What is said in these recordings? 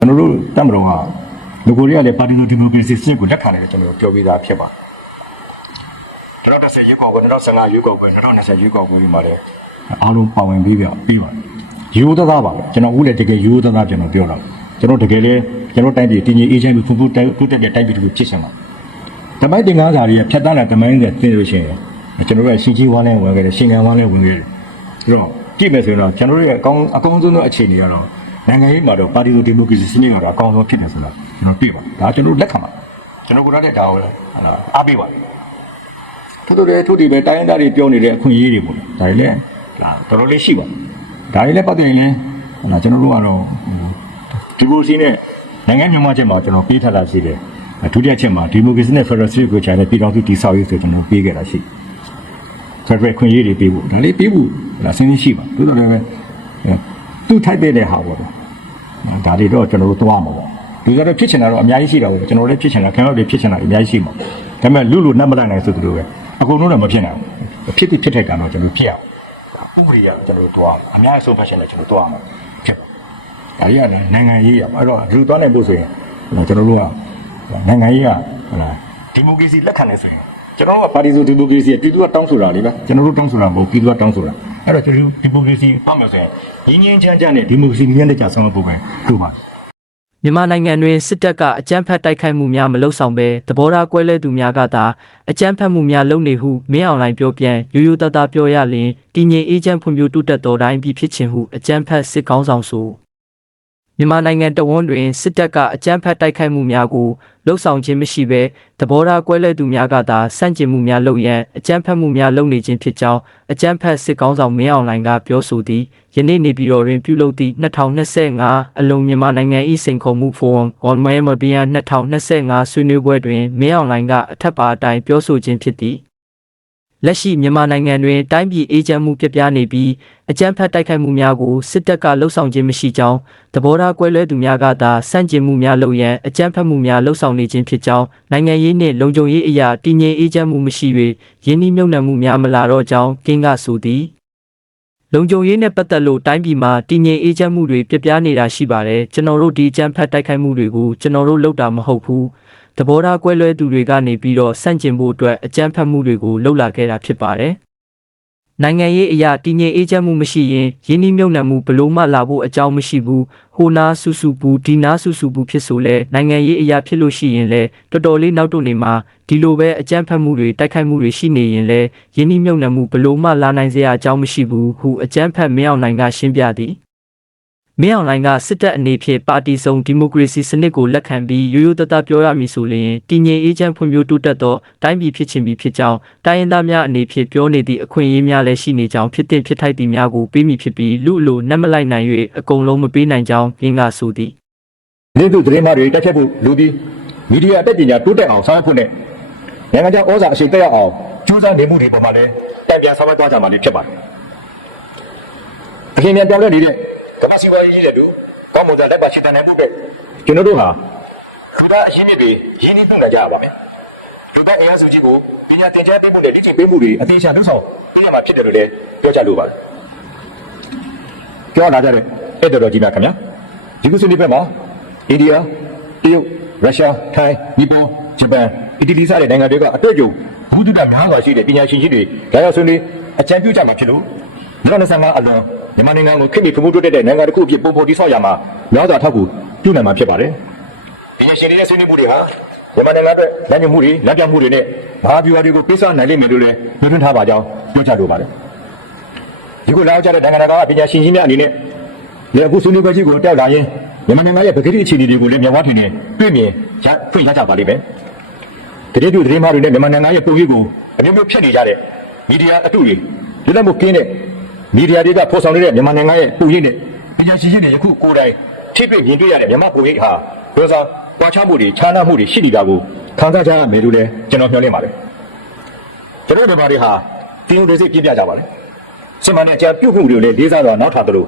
ကျွန်တော်တို့တက်မတော်ကလူကိုတွေကလည်းပါတီလိုဒီမိုကရေစီစနစ်ကိုလက်ခံတယ်ကျွန်တော်ပြောပြသားဖြစ်ပါ2010ရွေးကောက်ပွဲ2015ရွေးကောက်ပွဲ2020ရွေးကောက်ပွဲမှာလည်းအားလုံးပါဝင်ပြီးပြပြီးပါတယ်ယူသသားပါပဲကျွန်တော်ဦးလည်းတကယ်ယူသသားကျွန်တော်ပြောတော့ကျွန်တော်တကယ်လည်းကျွန်တော်တိုင်းပြည်တည်ငြိမ်အေးချမ်းပြီးဖွံ့ဖြိုးတိုးတက်တဲ့တိုင်းပြည်တစ်ခုဖြစ်ချင်ပါတမိုင်းတင်ကားစာတွေကဖြတ်တန်းတဲ့တမိုင်းတွေသိလို့ရှိရင်ကျွန်တော်တို့ကရှင်ကြီးဝမ်းလဲဝင်ခဲ့တယ်ရှင်ငံဝမ်းလဲဝင်ခဲ့တယ်အဲ့တော့ကြည့်မယ်ဆိုရင်တော့ကျွန်တော်တို့ရဲ့အကောင်းအကောင်းဆုံးသောအခြေအနေကတော့ နိုင်ငံရေးမှာတော့ပါတီလိုဒီမိုကရေစီစနစ်ကတော့အကောင်းဆုံးဖြစ်နေဆိုတာကျွန်တော်တွေ့ပါဒါကျွန်တော်လက်ခံပါကျွန်တော်ကိုယ်တိုင်ဒါကိုလည်းအားပေးပါတယ်ထို့တူတယ်ထို့ဒီပဲတိုင်းရင်းသားတွေပြောနေတဲ့အခွင့်အရေးတွေပေါ့လေဒါတွေလည်းဒါတော်တော်လေးရှိပါဒါတွေလည်းပတ်သက်ရင်လည်းဟလာကျွန်တော်တို့ကတော့ဒီမိုကရေစီနဲ့နိုင်ငံမြန်မာချက်မှာကျွန်တော်ပေးထားတာရှိတယ်ဒုတိယချက်မှာဒီမိုကရေစီနဲ့ဖက်ဒရယ်စီကိုခြားတဲ့ပြည်တော်စုတည်ဆောက်ရေးဆိုကျွန်တော်ပေးခဲ့တာရှိဖက်ဒရယ်ခွင့်ရေးတွေပေးဖို့ဒါလေးပေးဖို့ဟလာစဉ်းစားရှိပါတိုးတော်လည်းပဲ သူ့ထိုက်တဲ့ဟာပေါ့လေဒါတွေတော့ကျွန်တော်တို့သွားမှာပေါ့ဒီကတော့ဖြစ်ချင်တာတော့အများကြီးရှိတာပေါ့ကျွန်တော်လည်းဖြစ်ချင်တာခင်ဗျားတို့ဖြစ်ချင်တာအများကြီးရှိမှာဒါပေမဲ့လူလူနတ်မလိုက်နိုင်ဆိုသူတို့ပဲအကုန်လုံးတော့မဖြစ်နိုင်ဘူးဖြစ်ဖြစ်ဖြစ်တဲ့ကံတော့ကျွန်တော်ဖြစ်အောင်ဥပဒေရကျွန်တော်တို့သွားအများကြီးဆုံးဖြတ်ချက်နဲ့ကျွန်တော်သွားမှာဖြစ်ပါဒါကြီးကနိုင်ငံရေးရအဲ့တော့လူသွားနိုင်ဖို့ဆိုရင်ကျွန်တော်တို့ကနိုင်ငံရေးကဟလာဒီမိုကရေစီလက်ခံနေဆိုရင်ကျွန်တော်တို့ကပါတီစုဒီမိုကရေစီပြည်သူကတောင်းဆိုတာလေဗျကျွန်တော်တို့တောင်းဆိုတာမဟုတ်ပြည်သူကတောင်းဆိုတာ အဲ့တော့ကျွန်တော်ဒီမိုကရေစီပေါ့မယ်ဆိုရင်ငင်းငင်းချမ်းချမ်းနဲ့ဒီမိုကရေစီမြင့်တဲ့ကြဆောင်ဖို့ပဲတို့ပါမြန်မာနိုင်ငံတွင်စစ်တပ်ကအကြမ်းဖက်တိုက်ခိုက်မှုများမလုပ်ဆောင်ဘဲသဘောထားကွဲလဲသူများကသာအကြမ်းဖက်မှုများလုပ်နေဟုမင်းအောင်လှိုင်ပြောပြန်ရိုးရိုးသားသားပြောရလျင်တည်ငြိမ်အေးချမ်းဖွံ့ဖြိုးတိုးတက်သောတိုင်းပြည်ဖြစ်ခြင်းဟုအကြမ်းဖက်စစ်ကောင်းဆောင်ဆို မြန်မာနိုင်ငံတဝန်းတွင်စစ်တပ်ကအကြမ်းဖက်တိုက်ခိုက်မှုများကိုလှုပ်ဆောင်ခြင်းမရှိဘဲသဘောထားကွဲလဲသူများကသာစန့်ကျင်မှုများလုပ်ရန်အကြမ်းဖက်မှုများလုပ်နေခြင်းဖြစ်ကြောင်းအကြမ်းဖက်စစ်ကောင်းဆောင်မင်းအောင်လှိုင်ကပြောဆိုသည်ယနေ့နေပြည်တော်တွင်ပြုလုပ်သည့်2025အလုံးမြန်မာနိုင်ငံ၏စိန်ခေါ်မှုဖိုရမ် on Myanmar 2025ဆွေးနွေးပွဲတွင်မင်းအောင်လှိုင်ကအထက်ပါအတိုင်းပြောဆိုခြင်းဖြစ်သည် လက်ရှိမြန်မာနိုင်ငံတွင်တိုင်းပြည်အေဂျင့်မှုပြပြနေပြီးအကြမ်းဖက်တိုက်ခိုက်မှုများကိုစစ်တပ်ကလှုံ့ဆော်ခြင်းမရှိကြောင်းသဘောထားကွဲလွဲသူများကသာစန့်ကျင်မှုများလုပ်ရန်အကြမ်းဖက်မှုများလှုံ့ဆော်နေခြင်းဖြစ်ကြောင်းနိုင်ငံရေးနှင့်လုံခြုံရေးအရာတည်ငြိမ်အေဂျင့်မှုမရှိ၍ယင်းနှိမ့်မြုပ်နှံမှုများမလာတော့ကြောင်းကင်းကဆိုသည်လုံခြုံရေးနဲ့ပတ်သက်လို့တိုင်းပြည်မှာတည်ငြိမ်အေဂျင့်မှုတွေပြပြနေတာရှိပါတယ်ကျွန်တော်တို့ဒီအကြမ်းဖက်တိုက်ခိုက်မှုတွေကိုကျွန်တော်တို့လုပ်တာမဟုတ်ဘူး သဘောထားကွဲလွဲသူတွေကနေပြီးတော့ဆန့်ကျင်ဖို့အတွက်အကြမ်းဖက်မှုတွေကိုလှုပ်လာခဲ့တာဖြစ်ပါတယ်။နိုင်ငံရေးအရာတည်ငြိမ်အေးချမ်းမှုမရှိရင်ယင်းနှိမ့်မြုပ်နှံမှုဘလို့မှလာဖို့အကြောင်းမရှိဘူး။ဟိုနာဆူဆူဘူးဒီနာဆူဆူဘူးဖြစ်ဆိုလဲနိုင်ငံရေးအရာဖြစ်လို့ရှိရင်လဲတော်တော်လေးနောက်တော့နေမှာဒီလိုပဲအကြမ်းဖက်မှုတွေတိုက်ခိုက်မှုတွေရှိနေရင်လဲယင်းနှိမ့်မြုပ်နှံမှုဘလို့မှလာနိုင်စရာအကြောင်းမရှိဘူးဟုအကြမ်းဖက်မင်းအောင်နိုင်ကရှင်းပြသည်။ မင်းအောင်လှိုင်ကစစ်တပ်အနေဖြင့်ပါတီစုံဒီမိုကရေစီစနစ်ကိုလက်ခံပြီးရိုးရိုးသားသားပြောရမည်ဆိုလျှင်တည်ငြိမ်အေးချမ်းဖွံ့ဖြိုးတိုးတက်သောတိုင်းပြည်ဖြစ်ခြင်းပြီးဖြစ်ကြောင်းတိုင်းရင်းသားများအနေဖြင့်ပြောနေသည့်အခွင့်အရေးများလည်းရှိနေကြောင်းဖြစ်တဲ့ဖြစ်ထိုက်သည့်များကိုပေးမိဖြစ်ပြီးလူအလိုနှက်မလိုက်နိုင်၍အကုန်လုံးမပေးနိုင်ကြောင်းပြင်းကဆိုသည်နေ့သူသတင်းမားတွေတက်ချက်ဖို့လူပြီးမီဒီယာအတက်ပညာတိုးတက်အောင်ဆောင်ရွက်ဖို့နဲ့နိုင်ငံခြားဩဇာအရှိန်တက်ရောက်အောင်ကြိုးစားနေမှုတွေပေါ်မှာလည်းတံပြန်ဆောင်ရွက်သွားကြမှာဖြစ်ပါတယ်။အခင်ပြန်ပြောင်းလဲနေတဲ့ ကမ္ဘာစီဝါရေးတဲ့လူကောင်းမွန်တဲ့လက်ပါချစ်တဲ့နိုင်မှုပဲကျွန်တော်တို့ဟာလူသားအရင်းမြစ်တွေရင်းနှီးမှုနိုင်ကြရပါမယ်။လူသားအင်အားစုကြီးကိုပညာသင်ကြားပေးမှုနဲ့ဒီချိန်ပေးမှုတွေအသေးချာလုပ်ဆောင်ပြရမှာဖြစ်တယ်လို့လည်းပြောကြလိုပါတယ်။ပြောလာကြတဲ့အဲ့တော်တော်ကြီးများခင်ဗျာဒီကုစနေဘက်မှာအိန္ဒိယတရုတ်ရုရှားထိုင်းနီပေါဂျပန်အီတလီစတဲ့နိုင်ငံတွေကအတွေ့အကြုံဘုဒ္ဓတာများစွာရှိတဲ့ပညာရှင်ကြီးတွေဒါရောက်ဆွေးနွေးအကြံပြုကြမှာဖြစ်လို့2025အလွန် မြန်မာနိုင်ငံကိုခေတ်မီဖမှုတိုးတက်တဲ့နိုင်ငံတစ်ခုအဖြစ်ပုံဖော်တည်ဆောက်ရမှာများစွာထောက်ကူပြုနိုင်မှာဖြစ်ပါတယ်ပညာရှင်တွေရဲ့ဆွေးနွေးမှုတွေဟာမြန်မာနိုင်ငံအတွက်လမ်းညွှန်မှုတွေလက်ပြမှုတွေနဲ့ဘာဗျူဟာတွေကိုပေးစားနိုင်လိမ့်မယ်လို့လည်းညွှန်ထားပါကြောင်းပြောကြားလိုပါတယ်ဒီကိုလာရောက်ကြတဲ့နိုင်ငံတကာပညာရှင်ကြီးများအနေနဲ့လေအခုဆွေးနွေးပွဲကြီးကိုတက်လာရင်မြန်မာနိုင်ငံရဲ့ပကတိအခြေအနေတွေကိုလည်းမျက်ဝါးထင်နဲ့တွေ့မြင်ရဖွင့်ရကြပါလိမ့်မယ်။တတိယဒသတင်းမားတွေနဲ့မြန်မာနိုင်ငံရဲ့ပုံရိပ်ကိုအမျိုးမျိုးဖြစ်နေကြတဲ့မီဒီယာအတုတွေဒီလိုမျိုးကင်းတဲ့ မီဒီယာတွေကဖော်ဆောင်နေတဲ့မြန်မာနိုင်ငံရဲ့ပုံရိပ်နဲ့ပညာရှင်ကြီးတွေယခုကိုယ်တိုင်ထိတွေ့မြင်တွေ့ရတဲ့မြန်မာပုံရိပ်ဟာပြောစားပွားချမှုတွေခြားနားမှုတွေရှိနေတာကိုခံစားကြရမယ်လို့လည်းကျွန်တော်မျှော်လင့်ပါတယ်။ကျွန်တော်တို့တွေဟာတင်းရုံတွေစိတ်ပြပြကြပါလေ။စင်မနဲ့အကြံပြုမှုတွေကိုလည်းလေးစားစွာနောက်ထားသလို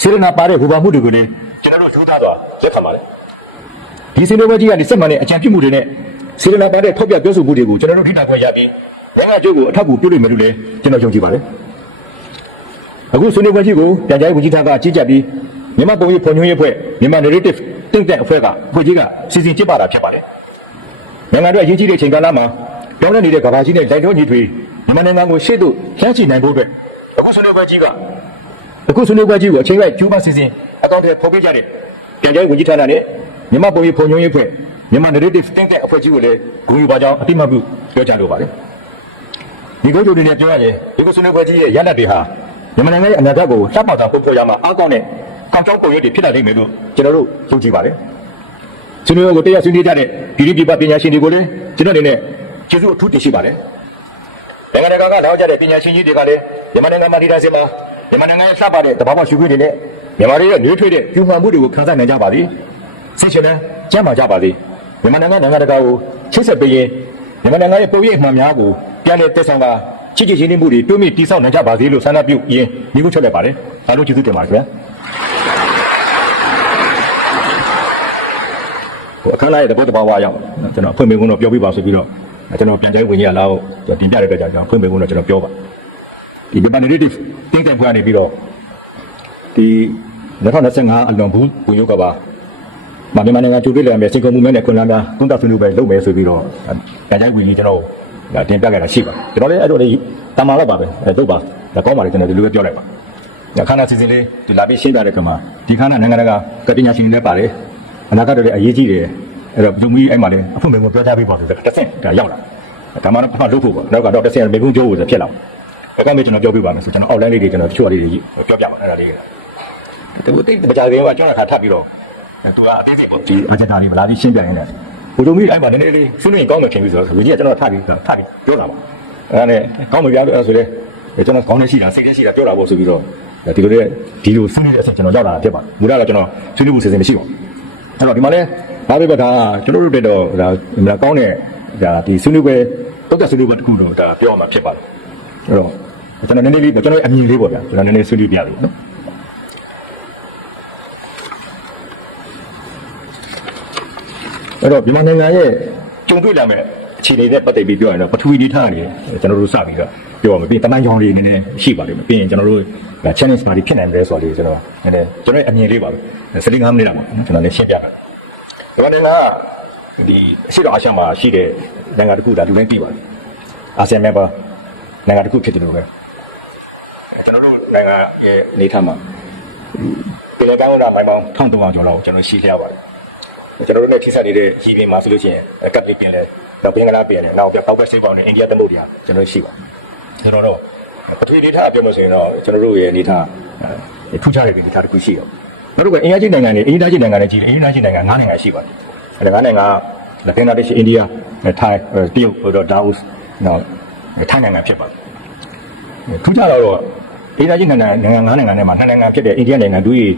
စေရနာပါတဲ့ဘူပါမှုတွေကိုလည်းကျွန်တော်တို့ယူသားသွားလက်ခံပါလေဒီစေရနာကြီးကနေစက်မှန်တဲ့အကြံပြုမှုတွေနဲ့စေရနာပါတဲ့ထောက်ပြပြောဆိုမှုတွေကိုကျွန်တော်တို့ထိတာခွင့်ရပြီးနိုင်ငံကျိုးကိုအထောက်အကူပြုနိုင်မယ်လို့လည်းကျွန်တော်ယုံကြည်ပါတယ် အခုဆွေးနွေးပွဲကြီးကိုပြန်ကြားရေးဝန်ကြီးဌာနကကြီးကြပ်ပြီးမြန်မာပုံရိပ်ဖွံ့ဖြိုးရေးအဖွဲ့မြန်မာ narrative တင့်တဲ့အဖွဲ့ကအဖွဲ့ကြီးကစီစဉ်ကျင်းပတာဖြစ်ပါတယ်နိုင်ငံတော်အရေးကြီးတဲ့အချိန်ကာလမှာတောင်းတနေတဲ့ကဘာကြီးနဲ့လိုက်တော်ညီတွေမြန်မာနိုင်ငံကိုရှေ့သို့လှမ်းချနိုင်ဖို့အတွက်အခုဆွေးနွေးပွဲကြီးကအခုဆွေးနွေးပွဲကြီးကိုအချိန်လိုက်ကျူးပစီစဉ်အကောင့်တွေဖော်ပြကြတဲ့ပြန်ကြားရေးဝန်ကြီးဌာနနဲ့မြန်မာပုံရိပ်ဖွံ့ဖြိုးရေးအဖွဲ့မြန်မာ narrative တင့်တဲ့အဖွဲ့ကြီးကိုလည်းဂုဏ်ယူပါကြောင်းအတိမတ်ပြုပြောကြားလိုပါတယ်ဒီကုန်းကြိုတွေနဲ့ပြောရရင်ဒီကုဆွေးနွေးပွဲကြီးရဲ့ရလဒ်တွေဟာ မြန်မာနိုင်ငံရဲ့အနာဂတ်ကိုလှပတာပုံဖော်ရမှာအကောင့်နဲ့ကောင်းကြောင်းပုံရိပ်တွေဖြစ်လာနိုင်မယ်လို့ကျွန်တော်တို့ယုံကြည်ပါတယ်ကျွန်တော်တို့ကိုတရားဆွေးနွေးကြတဲ့ဒီဒီပြပပညာရှင်တွေကိုလည်းကျွန်တော်အနေနဲ့ကျေးဇူးအထူးတင်ရှိပါတယ်။နိုင်ငံတကာကနောက်ကြတဲ့ပညာရှင်ကြီးတွေကလည်းမြန်မာနိုင်ငံမှာဒီတိုင်းစင်မှာမြန်မာနိုင်ငံရဲ့လှပတဲ့တဘာဝရှိခွင့်တွေနဲ့မြန်မာတွေရဲ့နှွေးထွေးတဲ့ပြုမှန်မှုတွေကိုခံစားနိုင်ကြပါသည်။ဆိတ်ရှင်နဲ့ကြမ်းပါကြပါသည်။မြန်မာနိုင်ငံနိုင်ငံတကာကိုချိတ်ဆက်ပေးရင်မြန်မာနိုင်ငံရဲ့ပုံရိပ်မှန်များကိုပြန်လည်တည်ဆောင်တာ ချစ်ချစ်ချင်းချင်းမှုတွေတွဲမိတိဆောက်နိုင်ကြပါစေလို့ဆန္ဒပြုရင်းမိဖို့ချက်လိုက်ပါတယ်။အားလုံးကျေးဇူးတင်ပါတယ်ခင်ဗျာ။ဟိုအခန်းလာရဲ့တဘောတဘာဝရောက်ကျွန်တော်ဖွင့်ပေးဖို့တော့ပြောပြပါဆိုပြီးတော့ကျွန်တော်ပြန်ကြိုင်းဝင်ကြီးလာတော့တင်ပြတဲ့အတွက်ကြောင့်ကျွန်တော်ဖွင့်ပေးဖို့တော့ကျွန်တော်ပြောပါဒီ definitive တင်းတိုင်ဖွင့်နေပြီးတော့ဒီ2025အလွန်ဘူးဝင်ရုပ်ကပါမမြန်မာနိုင်ငံကျူတွေ့လည်မယ်စိတ်ကုံမှုမဲ့နဲ့ခွန်လာများသုံးသပ်ဆွေးနွေးပဲလုပ်မယ်ဆိုပြီးတော့ပြန်ကြိုင်းဝင်ကြီးကျွန်တော် တင်ပြခဲ့တာရှိပါကျွန်တော်လည်းအဲ့လိုလေးတမန်တော့ပါပဲအဲ့တော့ပါဒါကောင်းပါလေကျွန်တော်ဒီလိုပဲပြောလိုက်ပါခန္ဓာစီစဉ်လေးဒီလာပြီးရှင်းပြတဲ့ကမှာဒီခန္ဓာနိုင်ငံတကာကပညာရှင်တွေလည်းပါတယ်အနာဂတ်တွေလည်းအရေးကြီးတယ်အဲ့တော့လူမျိုးအဲ့မှာလည်းအဖွင့်မေကိုပြောကြပေးပါဆိုတော့တစ်ဆင့်ဒါရောက်လာဒါမှတော့ပထမလုပ်ဖို့ပေါ့နောက်ကတော့တစ်ဆင့်မေကုန်းကျိုးကိုဖြစ်လာအဲ့ကမှကျွန်တော်ပြောပြပါမယ်ဆိုကျွန်တော် outline လေးတွေကျွန်တော်တချို့အလေးတွေပြောပြပါအဲ့ဒါလေးတူတိတ်မကြခင်ကကျွန်တော်ခါထပ်ပြီးတော့သူကအသေးစိတ်ပေါ့ဒီအဂျက်တာလေးမလာပြီးရှင်းပြရင်းနဲ့ ဘုဒ္ဓမီအဲ့မှာနည်းနည်းလေးဆွေးနွေးရင်ကောင်းမယ်ထင်ပြီးဆိုတော့ဝကြီးကကျွန်တော်ထပ်ပြီးထပ်ပြီးပြောတာပါအဲ့ဒါနဲ့ကောင်းမပြလို့အဲ့ဆိုလေကျွန်တော်ခေါင်းထဲရှိတာစိတ်ထဲရှိတာပြောတာပေါ့ဆိုပြီးတော့ဒီလိုလေဒီလိုဆွေးနွေးတဲ့အဆက်ကျွန်တော်ရောက်လာတာဖြစ်ပါတယ်မူကတော့ကျွန်တော်ဆွေးနွေးဖို့စီစဉ်မရှိပါဘူးအဲ့တော့ဒီမှာလဲဘာပဲပေါ့ဒါကျွန်တော်တို့တက်တော့ဒါအများကောင်းတဲ့ဒါဒီဆွေးနွေးပွဲတုတ်တက်ဆွေးနွေးပွဲတစ်ခုတော့ဒါပြောရမှာဖြစ်ပါတယ်အဲ့တော့ကျွန်တော်နည်းနည်းလေးကျွန်တော်အမြင်လေးပေါ့ဗျာကျွန်တော်နည်းနည်းဆွေးနွေးပြလို့နော် အဲ့တော့ဒီမှာနိုင်ငံရဲ့ကြုံတွေ့လာမဲ့အခြေအနေနဲ့ပတ်သက်ပြီးပြောရင်တော့ပထဝီဒီထားနေကျွန်တော်တို့စပြီးတော့ပြောရမယ်ပြီးတမန်ကြောင်လေးနည်းနည်းရှိပါလိမ့်မယ်ပြီးရင်ကျွန်တော်တို့ challenge party ဖြစ်နိုင်တယ်ဆိုတော့လေကျွန်တော်နည်းနည်းကျွန်တော်အမြင်လေးပါပဲ15မိနစ်လောက်ပါကျွန်တော်လည်းရှင်းပြမယ်ဒီမှာနိုင်ငံကဒီအရှိတော်အာရှမှာရှိတဲ့နိုင်ငံတစ်ခုဒါလူတိုင်းသိပါတယ်အာဆီယံ member နိုင်ငံတစ်ခုဖြစ်တယ်လို့ပဲကျွန်တော်တို့နိုင်ငံရဲ့အနေထားမှာပြည်နယ်ကောင်းတာမိုင်ပေါင်း1300ကျော်လောက်ကျွန်တော်ရှိလျက်ပါတယ် ကျွန်တော်တို့နဲ့ထိစပ်နေတဲ့ရည်ပင်မှာဆိုလို့ရှိရင်ကပ်ပစ်ပင်လဲတော့ဘင်္ဂလားပင်လဲနောက်ပြပောက်ပဲစေးပေါင်းနဲ့အိန္ဒိယသမုဒ္ဒရာကျွန်တော်ရှိပါတယ်ကျွန်တော်တို့ပထဝီဒေသအပြောလို့ဆိုရင်တော့ကျွန်တော်တို့ရဲ့အနေထားထူးခြားတဲ့အနေထားတစ်ခုရှိတော့တို့ကအင်အားကြီးနိုင်ငံတွေအင်အားကြီးနိုင်ငံတွေကြီးတယ်အင်အားကြီးနိုင်ငံ9နိုင်ငံရှိပါတယ်အဲဒါ9နိုင်ငံကလက်တင်နာဒေ့ရှ်အိန္ဒိယထိုင်းတရုတ်ဟိုတော့ဒါဥစ်နော်ထိုင်းနိုင်ငံဖြစ်ပါတယ်ထူးခြားတော့အင်အားကြီးနိုင်ငံနိုင်ငံ9နိုင်ငံထဲမှာ2နိုင်ငံဖြစ်တဲ့အိန္ဒိယနိုင်ငံတို့ရဲ့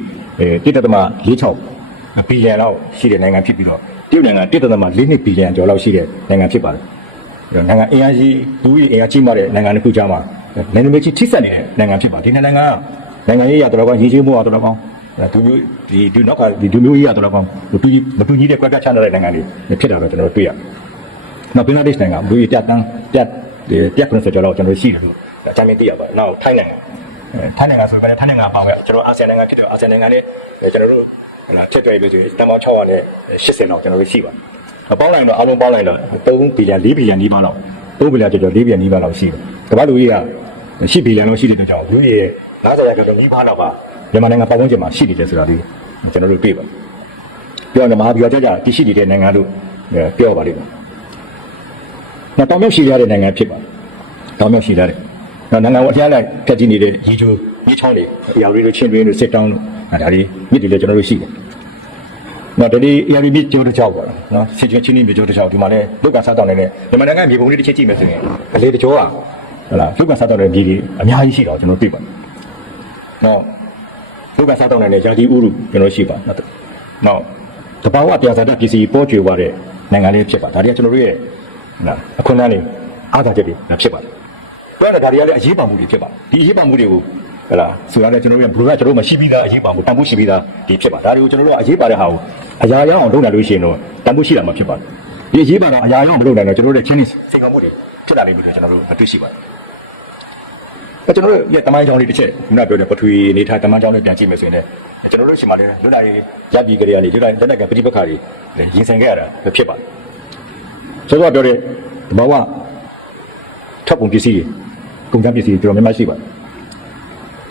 တိတ္တမ46 ဘီလီယံလောက်ရှိတဲ့နိုင်ငံဖြစ်ပြီးတော့တရုတ်နိုင်ငံတိတ္တမ4နှစ်ဘီလီယံကျော်လောက်ရှိတဲ့နိုင်ငံဖြစ်ပါတယ်အဲတော့နိုင်ငံအင်အားကြီးဒူးရဲ့အင်အားကြီးမှတဲ့နိုင်ငံတစ်ခုကြားမှာနယ်နိမိတ်ကြီးထိစပ်နေတဲ့နိုင်ငံဖြစ်ပါဒီနှစ်နိုင်ငံကနိုင်ငံရေးရတော့ကောင်းရေးချင်းမှုရတော့ကောင်းဒူမျိုးဒီဒူနောက်ကဒီဒူမျိုးရေးရတော့ကောင်းမတူမတူညီတဲ့ကွက်ပြတ်ချမ်းတဲ့နိုင်ငံတွေဖြစ်တာတော့ကျွန်တော်တွေ့ရနောက်ဘင်္ဂလားဒေ့ရှ်နိုင်ငံဘူးရတက်တန်းတက်တက်90ကျော်လောက်ကျွန်တော်ရှိတယ်လို့အကြမ်းမြင်သိရပါတယ်နောက်ထိုင်းနိုင်ငံထိုင်းနိုင်ငံဆိုရင်ထိုင်းနိုင်ငံပါပဲကျွန်တော်အာဆီယံနိုင်ငံဖြစ်တယ်အာဆီယံနိုင်ငံနဲ့ကျွန်တော်တို့ ဟလာချက်ကြွေးပြီးဆိုရင်တမောင်း600နဲ့80လောက်ကျွန်တော်တို့ရှိပါတယ်ပေါင်းလိုက်တော့အားလုံးပေါင်းလိုက်တော့3ဘီလီယံ4ဘီလီယံနီးပါးလောက်3ဘီလီယံကျော်ကျော်4ဘီလီယံနီးပါးလောက်ရှိတယ်ကမ္ဘာလူကြီးက10ဘီလီယံလောက်ရှိတဲ့ကြောင့်လူကြီးရဲ့90ရာခိုင်နှုန်းနီးပါးလောက်ပါမြန်မာနိုင်ငံပတ်ဝန်းကျင်မှာရှိနေတယ်ဆိုတာဒီကျွန်တော်တို့တွေ့ပါပြောရင်မဟာဗျူဟာကြကြတရှိနေတဲ့နိုင်ငံလို့ပြောပါလိမ့်မယ်။နောက်တောင်မြောက်ရှိရတဲ့နိုင်ငံဖြစ်ပါတယ်။တောင်မြောက်ရှိရတယ်။နောက်နိုင်ငံဝအထျားလိုက်ဖြတ်ကြည့်နေတဲ့ရီချိုရီချောင်းတွေအရာတွေချင်းတွင်းတွေစစ်တောင်းတို့ ဒါတွေမြစ်တွေလည်းကျွန်တော်တို့ရှိတယ်။နော်ဒီ ARB ကျိုးတစ်ချောက်ပေါ့နော်စစ်ချင်းချင်းမြေကျိုးတစ်ချောက်ဒီမှာလည်းလုတ်ကန်စားတောင်းနေတဲ့မြန်မာနိုင်ငံမြေပုံလေးတစ်ချက်ကြည့်မယ်ဆိုရင်အလေတကြောကဟလာလုတ်ကန်စားတောင်းတဲ့မြေကြီးအများကြီးရှိတော့ကျွန်တော်တွေ့ပါတယ်။နော်လုတ်ကန်စားတောင်းနေတဲ့ယာတီဥရုကျွန်တော်ရှိပါနော်။နောက်တဘာဝပြန်စားတဲ့ပစ္စည်းပေါ်ကျွေသွားတဲ့နိုင်ငံလေးဖြစ်ပါဒါတွေကကျွန်တော်တို့ရဲ့နော်အခွင့်အရေးအားသာချက်တွေဖြစ်ပါတယ်။ပြောရတာဒါတွေကလည်းအရေးပါမှုတွေဖြစ်ပါတယ်။ဒီအရေးပါမှုတွေကို ဟလာဆိုရတဲ့ကျွန်တော်တို့ကဘလူကကျွန်တော်တို့မရှိပြီးသားအရေးပါမှုတန်ဖိုးရှိပြီးသားဒီဖြစ်ပါဒါတွေကိုကျွန်တော်တို့ကအရေးပါတဲ့ဟာကိုအရာရအောင်လုပ်နိုင်လို့ရှိရင်တော့တန်ဖိုးရှိတာမှဖြစ်ပါတယ်။ဒီအရေးပါတော့အရာရအောင်မလုပ်နိုင်တော့ကျွန်တော်တို့ရဲ့ချင်းစိန်ခေါ်မှုတွေဖြစ်လာလိမ့်မယ်လို့ကျွန်တော်တို့တွေ့ရှိပါတယ်။ကျွန်တော်တို့ရဲ့တမိုင်းကြောင်းလေးတစ်ချက်ခုနပြောတဲ့ပထဝီအနေထားတမိုင်းကြောင်းလေးပြန်ကြည့်မယ်ဆိုရင်လည်းကျွန်တော်တို့ရှိမှလည်းလွတ်လပ်ရေးရပ်ပြီးကြရနေလွတ်လပ်လက်နက်ကပဋိပက္ခတွေရင်ဆိုင်ခဲ့ရတာဖြစ်ပါတယ်ဆိုတော့ပြောတဲ့တဘာဝထပ်ပုံပစ္စည်းတွေကုန်ကျပစ္စည်းတွေတော်တော်များများရှိပါတယ်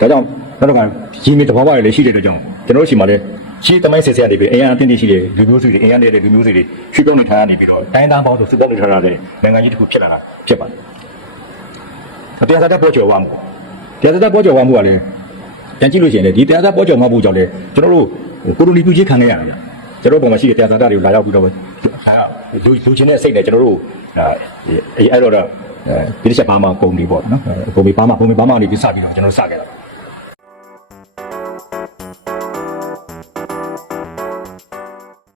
ဒါကြောင့်နောက်တစ်ခါရင်းမြစ်တဘာဝတွေလည်းရှိတဲ့အတွက်ကြောင့်ကျွန်တော်တို့ရှိမှလည်းရှိတမိုင်းဆက်ဆက်နေပြီးအင်အားအသင်းတွေရှိတဲ့လူမျိုးစုတွေအင်အားနေတဲ့လူမျိုးစုတွေရွှေ့ပြောင်းနေထားရနေပြီးတော့တိုင်းသားပေါင်းစုစုပေါင်းနေထားရတဲ့နိုင်ငံကြီးတစ်ခုဖြစ်လာတာဖြစ်ပါတယ်တရားစားတဲ့ပေါ်ကျော်ဝမှုတရားစားတဲ့ပေါ်ကျော်ဝမှုကလည်းပြန်ကြည့်လို့ရှိရင်လည်းဒီတရားစားပေါ်ကျော်ဝမှုကြောင့်လည်းကျွန်တော်တို့ကိုလိုနီပြုချင်းခံခဲ့ရတယ်ကျွန်တော်တို့ပုံမှာရှိတဲ့တရားစားတွေကိုလာရောက်ပြီးတော့လူလူချင်းတဲ့စိတ်နဲ့ကျွန်တော်တို့အဲအဲ့တော့ဒီတစ်ချက်ဘာမှကုန်ပြီပေါ့နော်ကုန်ပြီဘာမှကုန်ပြီဘာမှနေပြီးစပြီးတော့ကျွန်တော်စခဲ့တာ